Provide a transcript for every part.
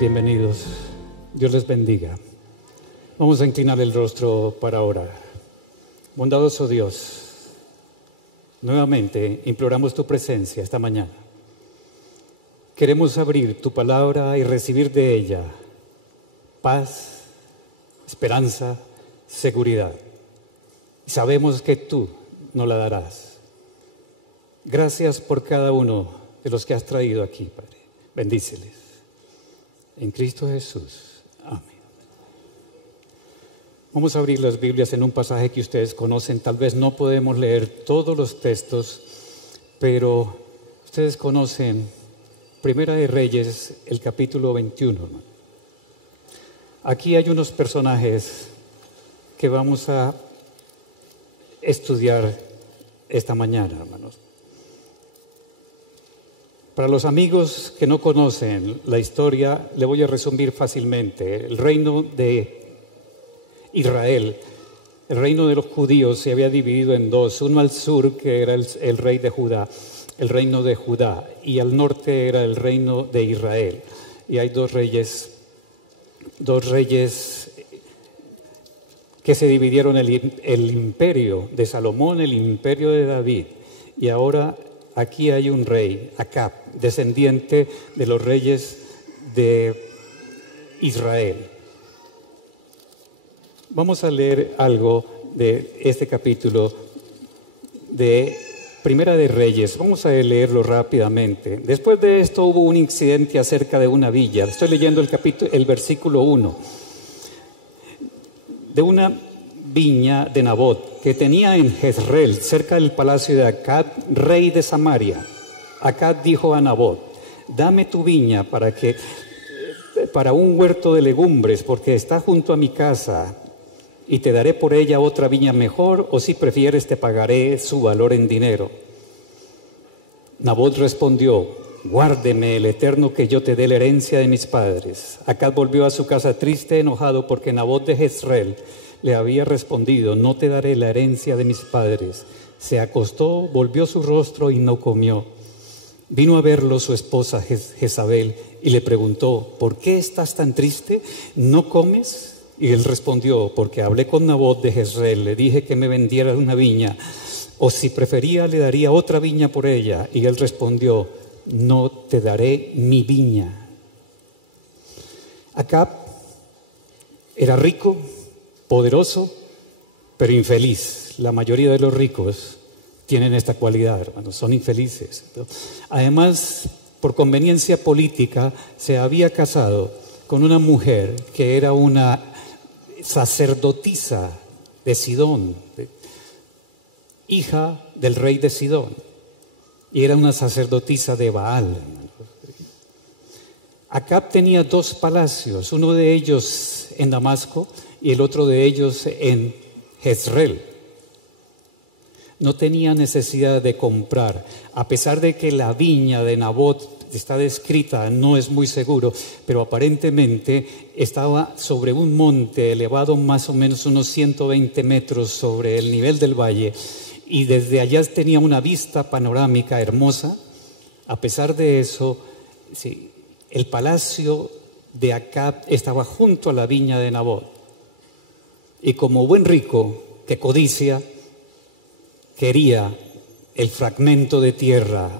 bienvenidos. Dios les bendiga. Vamos a inclinar el rostro para orar. Bondadoso Dios, nuevamente imploramos tu presencia esta mañana. Queremos abrir tu palabra y recibir de ella paz, esperanza, seguridad. Sabemos que tú nos la darás. Gracias por cada uno de los que has traído aquí, Padre. Bendíceles. En Cristo Jesús. Amén. Vamos a abrir las Biblias en un pasaje que ustedes conocen. Tal vez no podemos leer todos los textos, pero ustedes conocen Primera de Reyes, el capítulo 21. Aquí hay unos personajes que vamos a estudiar esta mañana, hermanos. Para los amigos que no conocen la historia, le voy a resumir fácilmente. El reino de Israel, el reino de los judíos, se había dividido en dos. Uno al sur, que era el rey de Judá, el reino de Judá, y al norte era el reino de Israel. Y hay dos reyes que se dividieron, el imperio de Salomón, el imperio de David. Y ahora aquí hay un rey, Acab, descendiente de los reyes de Israel. Vamos a leer algo de este capítulo de Primera de Reyes. Vamos a leerlo rápidamente. Después de esto hubo un incidente acerca de una villa. Estoy leyendo el versículo 1. De una viña de Nabot que tenía en Jezreel, cerca del palacio de Acab, rey de Samaria. Acab dijo a Nabot: dame tu viña para un huerto de legumbres, porque está junto a mi casa, y te daré por ella otra viña mejor, o si prefieres te pagaré su valor en dinero. Nabot respondió: guárdeme el Eterno que yo te dé la herencia de mis padres. Acab volvió a su casa triste, enojado, porque Nabot de Jezreel le había respondido: no te daré la herencia de mis padres. Se acostó, volvió su rostro y no comió. Vino a verlo su esposa Jezabel y le preguntó: ¿por qué estás tan triste? ¿No comes? Y él respondió: porque hablé con Nabot de Jezreel, le dije que me vendiera una viña, o si prefería le daría otra viña por ella. Y él respondió: no te daré mi viña. Acab era rico, poderoso, pero infeliz. La mayoría de los ricos tienen esta cualidad, hermanos, son infelices. Además, por conveniencia política, se había casado con una mujer que era una sacerdotisa de Sidón, hija del rey de Sidón, y era una sacerdotisa de Baal. Acab tenía dos palacios, uno de ellos en Damasco y el otro de ellos en Jezreel. No tenía necesidad de comprar, a pesar de que la viña de Nabot está descrita, no es muy seguro, pero aparentemente estaba sobre un monte elevado más o menos unos 120 metros sobre el nivel del valle, y desde allá tenía una vista panorámica hermosa. A pesar de eso, sí, el palacio de Acab estaba junto a la viña de Nabot, y como buen rico que codicia, quería el fragmento de tierra.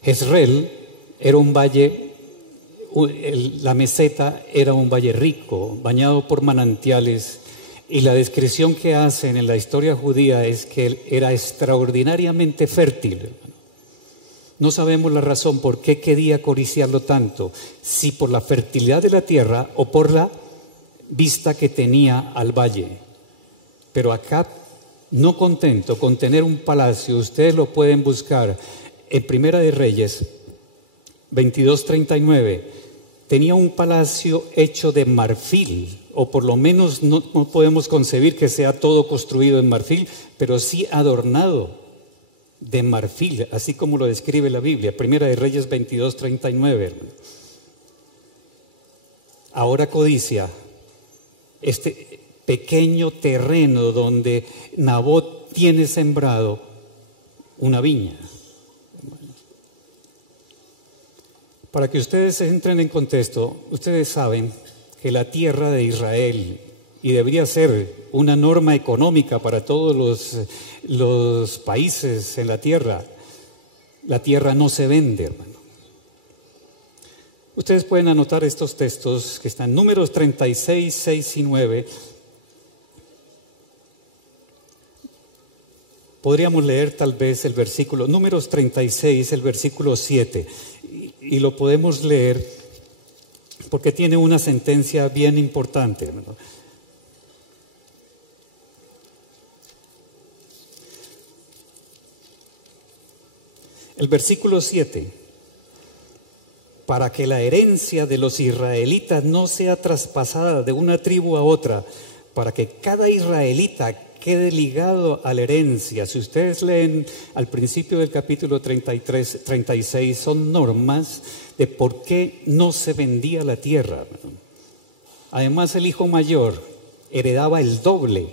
Jezreel era un valle, la meseta era un valle rico, bañado por manantiales, y la descripción que hacen en la historia judía es que era extraordinariamente fértil. No sabemos la razón por qué quería codiciarlo tanto, si por la fertilidad de la tierra o por la vista que tenía al valle. Pero Acab, no contento con tener un palacio, ustedes lo pueden buscar en Primera de Reyes 22:39, tenía un palacio hecho de marfil, o por lo menos no podemos concebir que sea todo construido en marfil, pero sí adornado de marfil, así como lo describe la Biblia. Primera de Reyes 22:39. Ahora codicia este pequeño terreno donde Nabot tiene sembrado una viña. Para que ustedes entren en contexto, ustedes saben que la tierra de Israel, y debería ser una norma económica para todos los países en la tierra no se vende, hermano. Ustedes pueden anotar estos textos que están en Números 36, 6 y 9. Podríamos leer tal vez el versículo, Números 36, el versículo 7, y lo podemos leer porque tiene una sentencia bien importante, hermano. El versículo 7, para que la herencia de los israelitas no sea traspasada de una tribu a otra, para que cada israelita quede ligado a la herencia. Si ustedes leen al principio del capítulo 33, 36, son normas de por qué no se vendía la tierra. Además, el hijo mayor heredaba el doble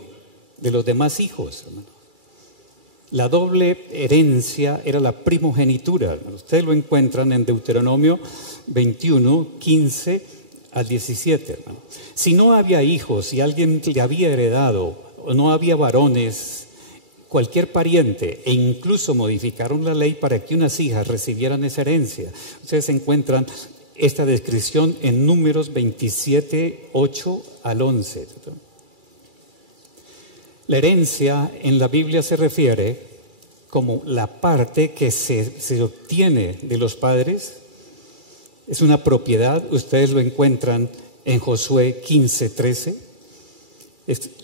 de los demás hijos, hermano. La doble herencia era la primogenitura. Ustedes lo encuentran en Deuteronomio 21, 15 al 17. Hermano. Si no había hijos, si alguien le había heredado o no había varones, cualquier pariente, e incluso modificaron la ley para que unas hijas recibieran esa herencia. Ustedes encuentran esta descripción en Números 27, 8 al 11. La herencia en la Biblia se refiere como la parte que se obtiene de los padres. Es una propiedad, ustedes lo encuentran en Josué 15, 13.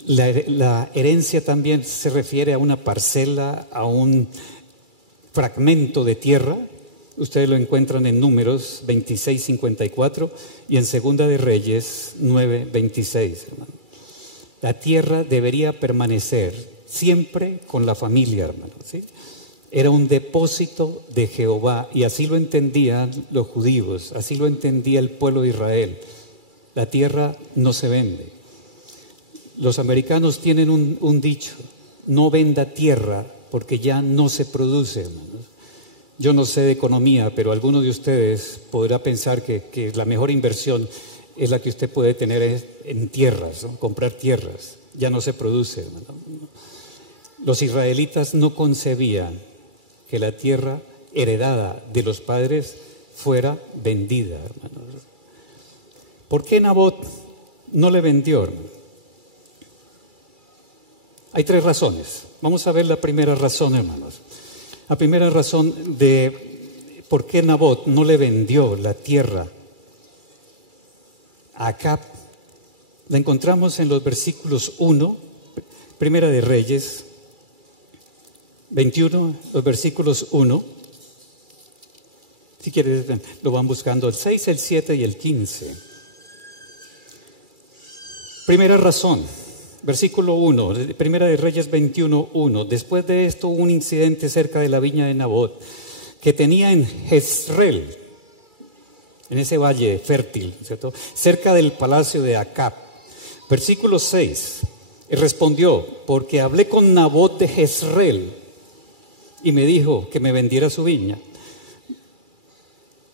La herencia también se refiere a una parcela, a un fragmento de tierra. Ustedes lo encuentran en Números 26, 54 y en Segunda de Reyes 9, 26, hermano. La tierra debería permanecer siempre con la familia, hermano, ¿sí? Era un depósito de Jehová y así lo entendían los judíos, así lo entendía el pueblo de Israel. La tierra no se vende. Los americanos tienen un dicho: no venda tierra porque ya no se produce, hermano. Yo no sé de economía, pero alguno de ustedes podrá pensar que la mejor inversión es la que usted puede tener en tierras, ¿no? Comprar tierras. Ya no se produce, hermano. Los israelitas no concebían que la tierra heredada de los padres fuera vendida, hermano. ¿Por qué Nabot no le vendió, hermano? Hay tres razones. Vamos a ver la primera razón, hermanos. La primera razón de por qué Nabot no le vendió la tierra a Acab la encontramos en los versículos 1, Primera de Reyes 21, los versículos 1. Si quieres, lo van buscando, el 6, el 7 y el 15. Primera razón, versículo 1, Primera de Reyes 21, 1. Después de esto hubo un incidente cerca de la viña de Nabot, que tenía en Jezreel, en ese valle fértil, ¿cierto?, cerca del palacio de Acab. Versículo 6, y respondió: porque hablé con Nabot de Jezreel y me dijo que me vendiera su viña.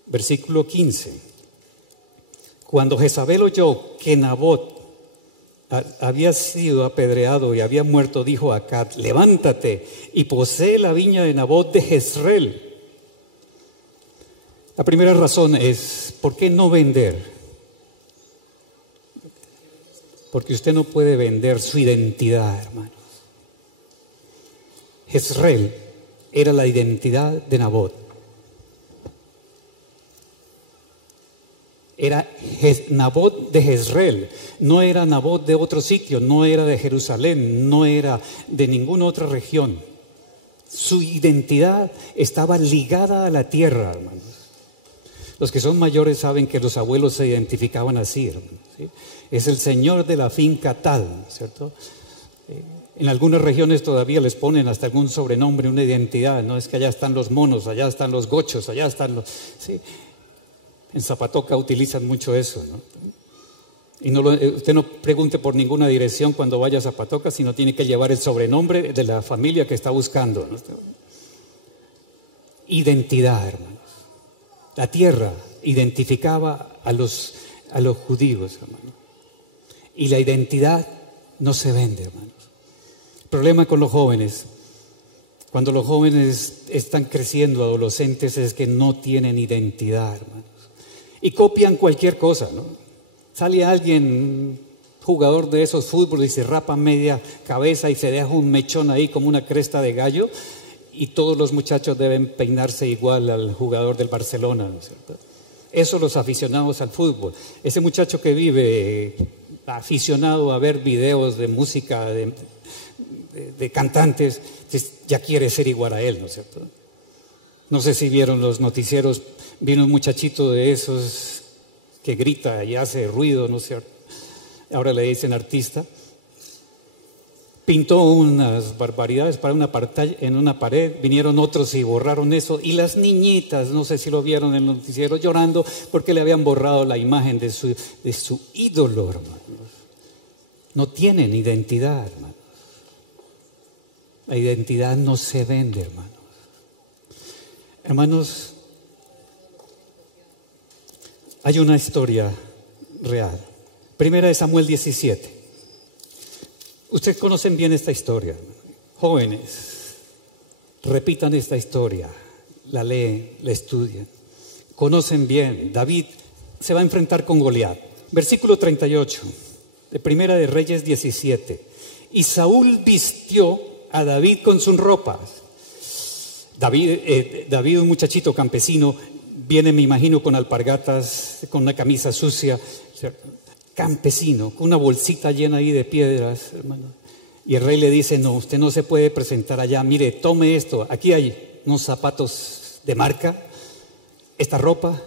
Versículo 15, cuando Jezabel oyó que Nabot había sido apedreado y había muerto, dijo a Acab: levántate y posee la viña de Nabot de Jezreel. La primera razón es: ¿por qué no vender? Porque usted no puede vender su identidad, hermanos. Jezreel era la identidad de Nabot. Era Nabot de Jezreel, no era Nabot de otro sitio, no era de Jerusalén, no era de ninguna otra región. Su identidad estaba ligada a la tierra, hermanos. Los que son mayores saben que los abuelos se identificaban así, hermanos, ¿sí? Es el señor de la finca tal, ¿cierto? En algunas regiones todavía les ponen hasta algún sobrenombre, una identidad, no es que allá están los monos, allá están los gochos, allá están los... ¿sí? En Zapatoca utilizan mucho eso, ¿no? Y usted no pregunte por ninguna dirección cuando vaya a Zapatoca, sino tiene que llevar el sobrenombre de la familia que está buscando, ¿no? Identidad, hermanos. La tierra identificaba a los judíos, hermano. Y la identidad no se vende, hermanos. El problema con los jóvenes, cuando los jóvenes están creciendo, adolescentes, es que no tienen identidad, hermanos. Y copian cualquier cosa, ¿no? Sale alguien, jugador de esos fútbol, y se rapa media cabeza y se deja un mechón ahí como una cresta de gallo, y todos los muchachos deben peinarse igual al jugador del Barcelona, ¿no es cierto? Eso los aficionados al fútbol. Ese muchacho que vive aficionado a ver videos de música, de cantantes, ya quiere ser igual a él, ¿no es cierto? No sé si vieron los noticieros, vino un muchachito de esos que grita y hace ruido, ¿no es cierto? Ahora le dicen artista. Pintó unas barbaridades para una pantalla en una pared, vinieron otros y borraron eso, y las niñitas, no sé si lo vieron en el noticiero, llorando porque le habían borrado la imagen de su ídolo, hermanos. No tienen identidad, hermanos. La identidad no se vende, hermanos. Hermanos, hay una historia real. Primera de Samuel 17. Ustedes conocen bien esta historia. Jóvenes, repitan esta historia, la leen, la estudian. Conocen bien, David se va a enfrentar con Goliat. Versículo 38, de Primera de Reyes 17. Y Saúl vistió a David con sus ropas. David, un muchachito campesino, viene, me imagino, con alpargatas, con una camisa sucia, campesino, con una bolsita llena ahí de piedras, hermano. Y el rey le dice: no, usted no se puede presentar allá, mire, tome esto, aquí hay unos zapatos de marca, esta ropa,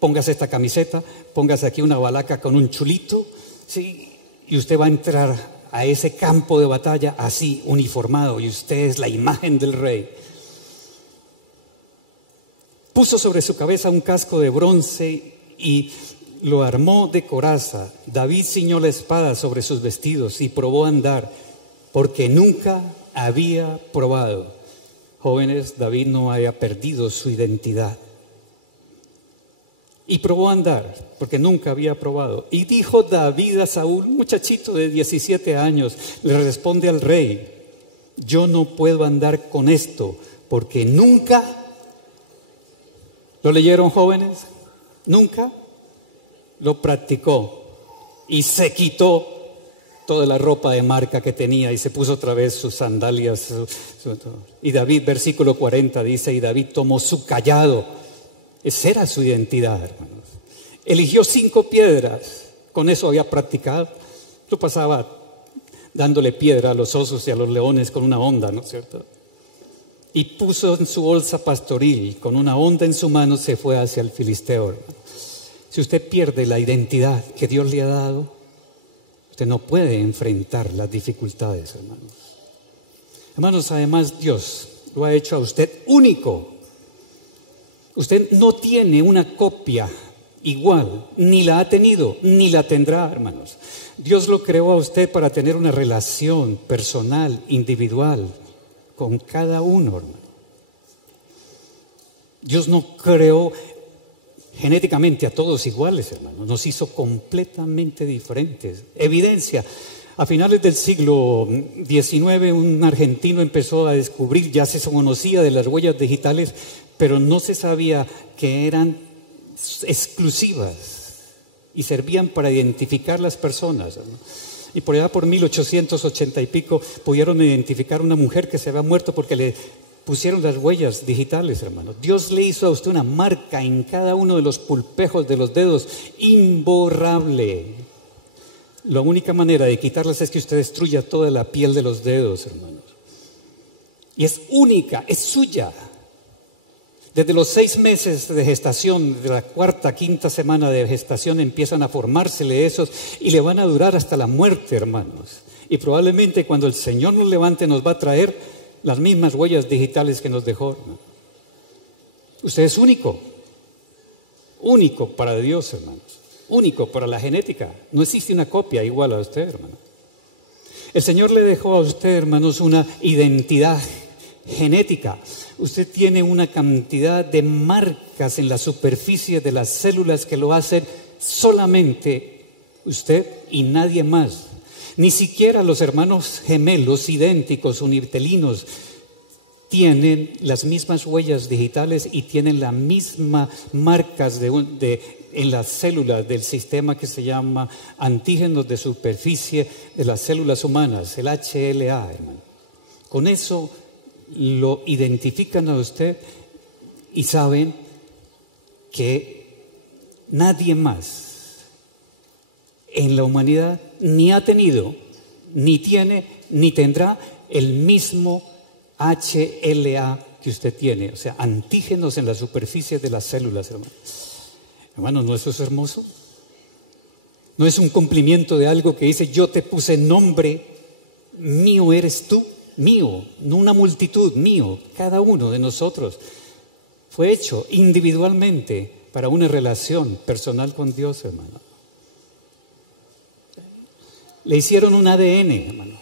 póngase esta camiseta, póngase aquí una balaca con un chulito, ¿sí? Y usted va a entrar a ese campo de batalla así, uniformado, y usted es la imagen del rey. Puso sobre su cabeza un casco de bronce y lo armó de coraza. David ciñó la espada sobre sus vestidos y probó a andar, porque nunca había probado. Jóvenes, David no había perdido su identidad. Y probó a andar, porque nunca había probado. Y dijo David a Saúl, un muchachito de 17 años, le responde al rey: yo no puedo andar con esto, porque nunca... ¿Lo leyeron, jóvenes? Nunca lo practicó y se quitó toda la ropa de marca que tenía y se puso otra vez sus sandalias. Y David, versículo 40, dice: y David tomó su cayado. Esa era su identidad, hermanos. Eligió 5 piedras, con eso había practicado. Lo pasaba dándole piedra a los osos y a los leones con una honda, ¿no es cierto? Y puso en su bolsa pastoril, con una honda en su mano, se fue hacia el filisteo, hermano. Si usted pierde la identidad que Dios le ha dado, usted no puede enfrentar las dificultades, hermanos. Hermanos, además Dios lo ha hecho a usted único. Usted no tiene una copia igual, ni la ha tenido, ni la tendrá, hermanos. Dios lo creó a usted para tener una relación personal, individual, con cada uno, hermano. Dios no creó genéticamente a todos iguales, hermano. Nos hizo completamente diferentes. Evidencia: a finales del siglo XIX, un argentino empezó a descubrir, ya se conocía de las huellas digitales, pero no se sabía que eran exclusivas y servían para identificar las personas, ¿no? Y por allá por 1880 y pico pudieron identificar una mujer que se había muerto porque le pusieron las huellas digitales, hermano. Dios le hizo a usted una marca en cada uno de los pulpejos de los dedos, imborrable. La única manera de quitarlas es que usted destruya toda la piel de los dedos, hermanos. Y es única, es suya. Desde los 6 meses de gestación, de la 4ª, 5ª semana de gestación, empiezan a formársele esos y le van a durar hasta la muerte, hermanos. Y probablemente cuando el Señor nos levante nos va a traer las mismas huellas digitales que nos dejó, ¿no? Usted es único, único para Dios, hermanos, único para la genética. No existe una copia igual a usted, hermano. El Señor le dejó a usted, hermanos, una identidad genética. Usted tiene una cantidad de marcas en la superficie de las células que lo hacen solamente usted y nadie más. Ni siquiera los hermanos gemelos idénticos, unitelinos, tienen las mismas huellas digitales y tienen las mismas marcas en las células del sistema que se llama antígenos de superficie de las células humanas, el HLA, hermano. Con eso lo identifican a usted y saben que nadie más en la humanidad ni ha tenido, ni tiene, ni tendrá el mismo HLA que usted tiene, o sea, antígenos en la superficie de las células, hermano. Hermano, ¿no eso es hermoso? ¿No es un cumplimiento de algo que dice, yo te puse nombre, mío eres tú? Mío, no una multitud, mío, cada uno de nosotros fue hecho individualmente para una relación personal con Dios, hermano. Le hicieron un ADN, hermano,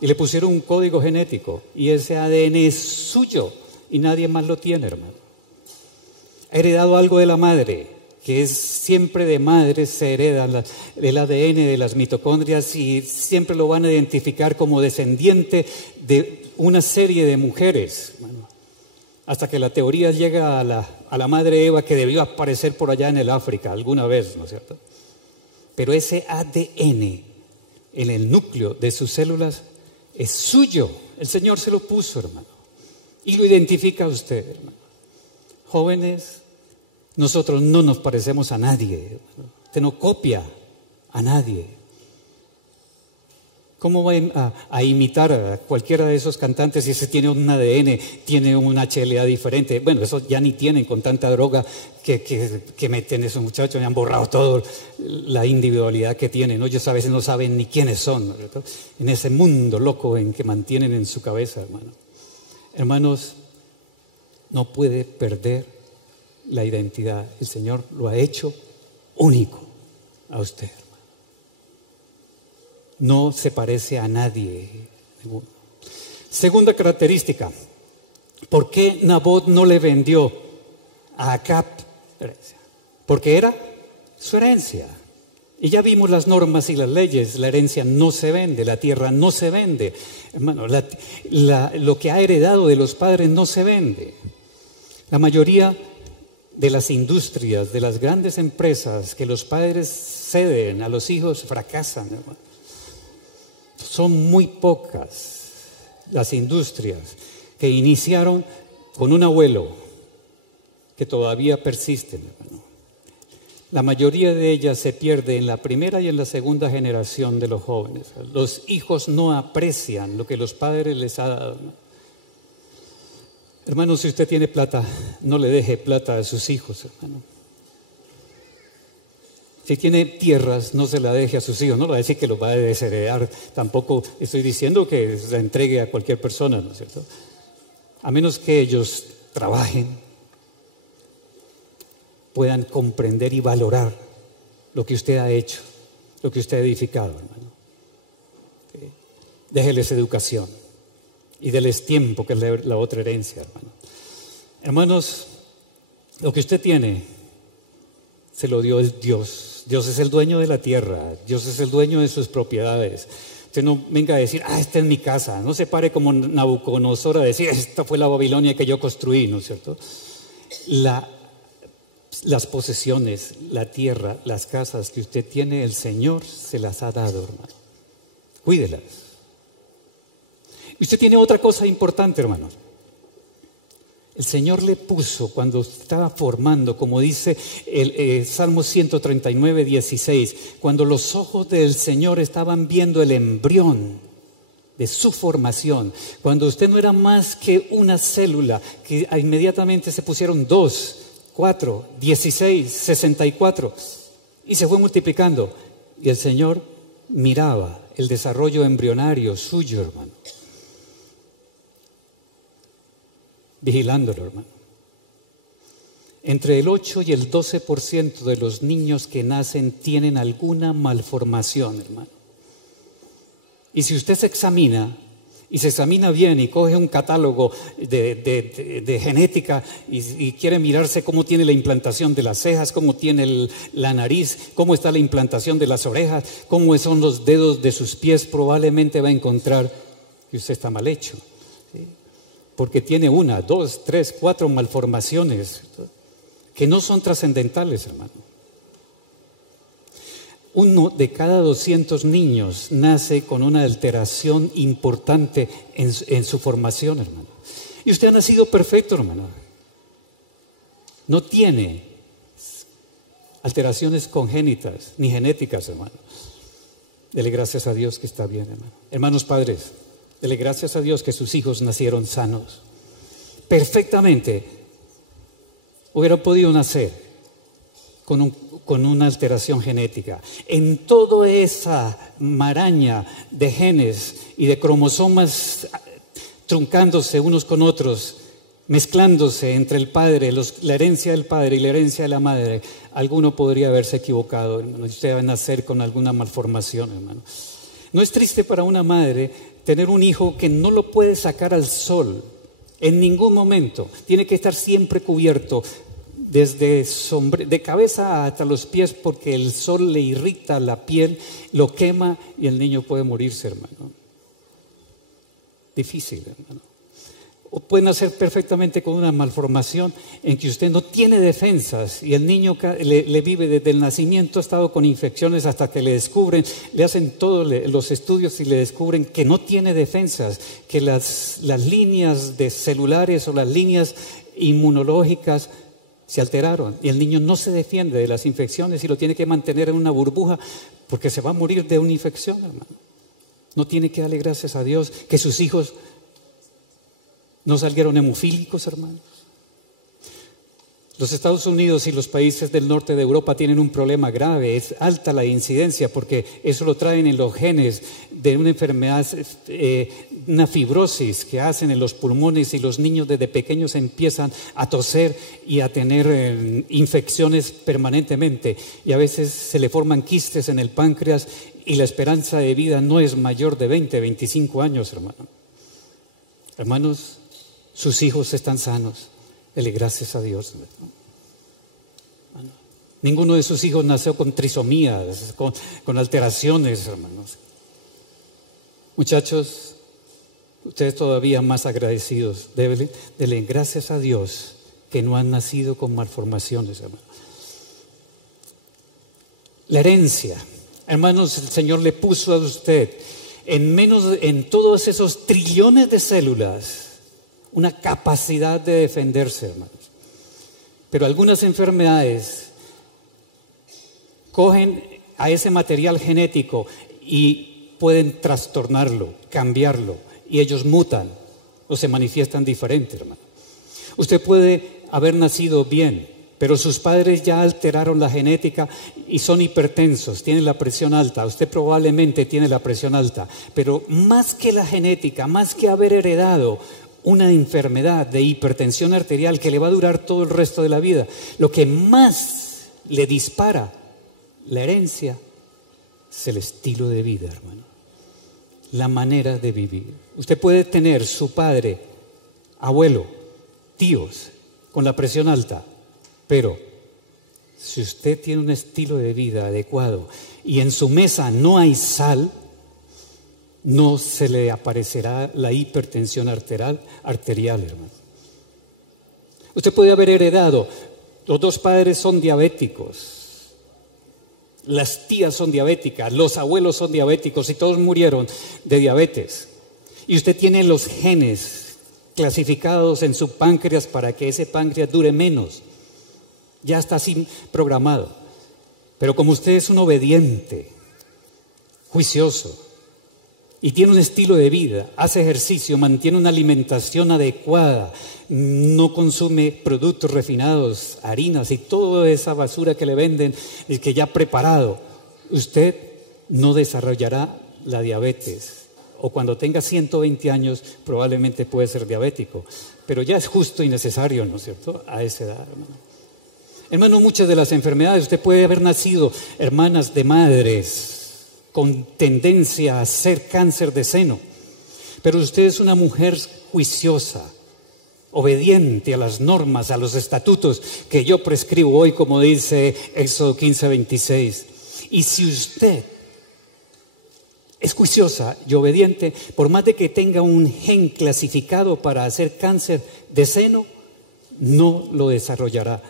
y le pusieron un código genético, y ese ADN es suyo y nadie más lo tiene, hermano. Ha heredado algo de la madre, que es siempre de madre se hereda el ADN de las mitocondrias y siempre lo van a identificar como descendiente de una serie de mujeres, hermano. Hasta que la teoría llega a la madre Eva, que debió aparecer por allá en el África alguna vez, ¿no es cierto? Pero ese ADN en el núcleo de sus células es suyo. El Señor se lo puso, hermano, y lo identifica a usted, hermano. Jóvenes, nosotros no nos parecemos a nadie, hermano. Usted no copia a nadie. ¿Cómo va a imitar a cualquiera de esos cantantes si ese tiene un ADN, tiene un HLA diferente? Bueno, eso ya ni tienen con tanta droga que meten esos muchachos, me han borrado toda la individualidad que tienen, ¿no? Ellos a veces no saben ni quiénes son, ¿no? En ese mundo loco en que mantienen en su cabeza, hermano. Hermanos, no puede perder la identidad. El Señor lo ha hecho único a usted. No se parece a nadie. Segunda característica, ¿por qué Nabot no le vendió a Acab herencia? Porque era su herencia. Y ya vimos las normas y las leyes. La herencia no se vende, la tierra no se vende. Hermano, lo que ha heredado de los padres no se vende. La mayoría de las industrias, de las grandes empresas que los padres ceden a los hijos fracasan, hermano. Son muy pocas las industrias que iniciaron con un abuelo que todavía persisten, hermano. La mayoría de ellas se pierde en la primera y en la segunda generación de los jóvenes. Los hijos no aprecian lo que los padres les han dado, hermano. Hermano, si usted tiene plata, no le deje plata a sus hijos, hermano. Si tiene tierras, no se la deje a sus hijos. No le va a decir que los va a desheredar. Tampoco estoy diciendo que la entregue a cualquier persona, ¿no es cierto? A menos que ellos trabajen, puedan comprender y valorar lo que usted ha hecho, lo que usted ha edificado, hermano. Déjeles educación y déles tiempo, que es la otra herencia, hermano. Hermanos, lo que usted tiene se lo dio Dios. Dios es el dueño de la tierra, Dios es el dueño de sus propiedades. Usted no venga a decir, esta es mi casa. No se pare como Nabucodonosor a decir, esta fue la Babilonia que yo construí, ¿no es cierto? Las posesiones, la tierra, las casas que usted tiene, el Señor se las ha dado, hermano. Cuídelas. Y usted tiene otra cosa importante, hermano. El Señor le puso, cuando estaba formando, como dice el Salmo 139, 16, cuando los ojos del Señor estaban viendo el embrión de su formación, cuando usted no era más que una célula, que inmediatamente se pusieron 2, 4, 16, 64, y se fue multiplicando. Y el Señor miraba el desarrollo embrionario suyo, hermano. Vigilándolo, hermano. Entre el 8 y el 12% de los niños que nacen tienen alguna malformación, hermano. Y si usted se examina y se examina bien y coge un catálogo de genética y quiere mirarse cómo tiene la implantación de las cejas, cómo tiene la nariz, cómo está la implantación de las orejas, cómo son los dedos de sus pies, probablemente va a encontrar que usted está mal hecho, ¿sí? Porque tiene 1, 2, 3, 4 malformaciones que no son trascendentales, hermano. 1 de cada 200 niños nace con una alteración importante en su formación, hermano. Y usted ha nacido perfecto, hermano. No tiene alteraciones congénitas ni genéticas, hermano. Dele gracias a Dios que está bien, hermano. Hermanos padres, dele gracias a Dios que sus hijos nacieron sanos. Perfectamente hubieran podido nacer con una alteración genética. En toda esa maraña de genes y de cromosomas truncándose unos con otros, mezclándose entre el padre, la herencia del padre y la herencia de la madre, alguno podría haberse equivocado, hermano. Usted va a nacer con alguna malformación, hermano. ¿No es triste para una madre tener un hijo que no lo puede sacar al sol en ningún momento? Tiene que estar siempre cubierto, desde de cabeza hasta los pies, porque el sol le irrita la piel, lo quema y el niño puede morirse, hermano. Difícil, hermano. O pueden hacer perfectamente con una malformación en que usted no tiene defensas y el niño le vive desde el nacimiento, ha estado con infecciones hasta que le descubren, le hacen todos los estudios y le descubren que no tiene defensas, que las líneas de celulares o las líneas inmunológicas se alteraron y el niño no se defiende de las infecciones y lo tiene que mantener en una burbuja porque se va a morir de una infección, hermano. No tiene que darle gracias a Dios que sus hijos no salieron hemofílicos, hermanos. Los Estados Unidos y los países del norte de Europa tienen un problema grave, es alta la incidencia porque eso lo traen en los genes de una enfermedad, una fibrosis que hacen en los pulmones y los niños desde pequeños empiezan a toser y a tener infecciones permanentemente y a veces se le forman quistes en el páncreas y la esperanza de vida no es mayor de 20, 25 años, hermano. Hermanos, sus hijos están sanos. Dele gracias a Dios. Ninguno de sus hijos nació con trisomías, con alteraciones, hermanos. Muchachos, ustedes todavía más agradecidos. Dele gracias a Dios que no han nacido con malformaciones, hermanos. La herencia, hermanos, el Señor le puso a usted en todos esos trillones de células una capacidad de defenderse, hermanos. Pero algunas enfermedades cogen a ese material genético y pueden trastornarlo, cambiarlo, y ellos mutan o se manifiestan diferente, hermano. Usted puede haber nacido bien, pero sus padres ya alteraron la genética y son hipertensos, tienen la presión alta. Usted probablemente tiene la presión alta, pero más que la genética, más que haber heredado una enfermedad de hipertensión arterial que le va a durar todo el resto de la vida, lo que más le dispara la herencia es el estilo de vida, hermano, la manera de vivir. Usted puede tener su padre, abuelo, tíos con la presión alta, pero si usted tiene un estilo de vida adecuado y en su mesa no hay sal, no se le aparecerá la hipertensión arterial, hermano. Usted puede haber heredado, los dos padres son diabéticos, las tías son diabéticas, los abuelos son diabéticos y todos murieron de diabetes. Y usted tiene los genes clasificados en su páncreas para que ese páncreas dure menos. Ya está así programado. Pero como usted es un obediente, juicioso, y tiene un estilo de vida, hace ejercicio, mantiene una alimentación adecuada, no consume productos refinados, harinas y toda esa basura que le venden, que ya preparado, usted no desarrollará la diabetes. O cuando tenga 120 años probablemente puede ser diabético, pero ya es justo y necesario, ¿no es cierto?, a esa edad, hermano. Hermano, muchas de las enfermedades, usted puede haber nacido, hermanas, de madres con tendencia a ser cáncer de seno, Pero usted es una mujer juiciosa, obediente a las normas, a los estatutos que yo prescribo hoy, como dice Éxodo 15:26. Y si usted es juiciosa y obediente, por más de que tenga un gen clasificado para hacer cáncer de seno, no lo desarrollará.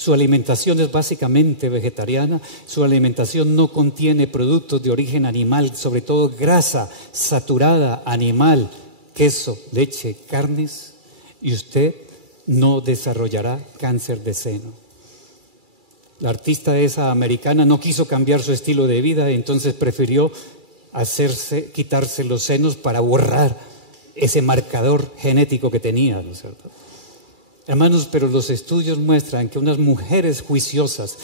Su alimentación es básicamente vegetariana, su alimentación no contiene productos de origen animal, sobre todo grasa saturada animal, queso, leche, carnes, y usted no desarrollará cáncer de seno. La artista esa americana no quiso cambiar su estilo de vida, entonces prefirió quitarse los senos para borrar ese marcador genético que tenía, ¿no es cierto? Hermanos, pero los estudios muestran que unas mujeres juiciosas,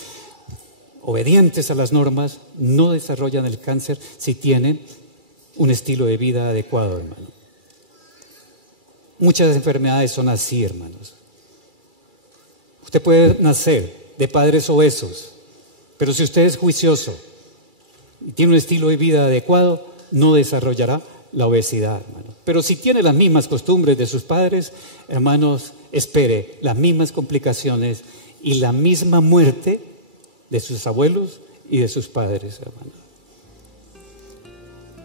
obedientes a las normas, no desarrollan el cáncer si tienen un estilo de vida adecuado, hermano. Muchas enfermedades son así, hermanos. Usted puede nacer de padres obesos, pero si usted es juicioso y tiene un estilo de vida adecuado, no desarrollará la obesidad, hermano. Pero si tiene las mismas costumbres de sus padres, hermanos, espere las mismas complicaciones y la misma muerte de sus abuelos y de sus padres, hermano.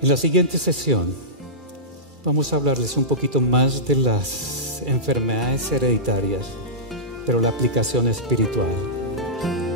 En la siguiente sesión vamos a hablarles un poquito más de las enfermedades hereditarias, pero la aplicación espiritual.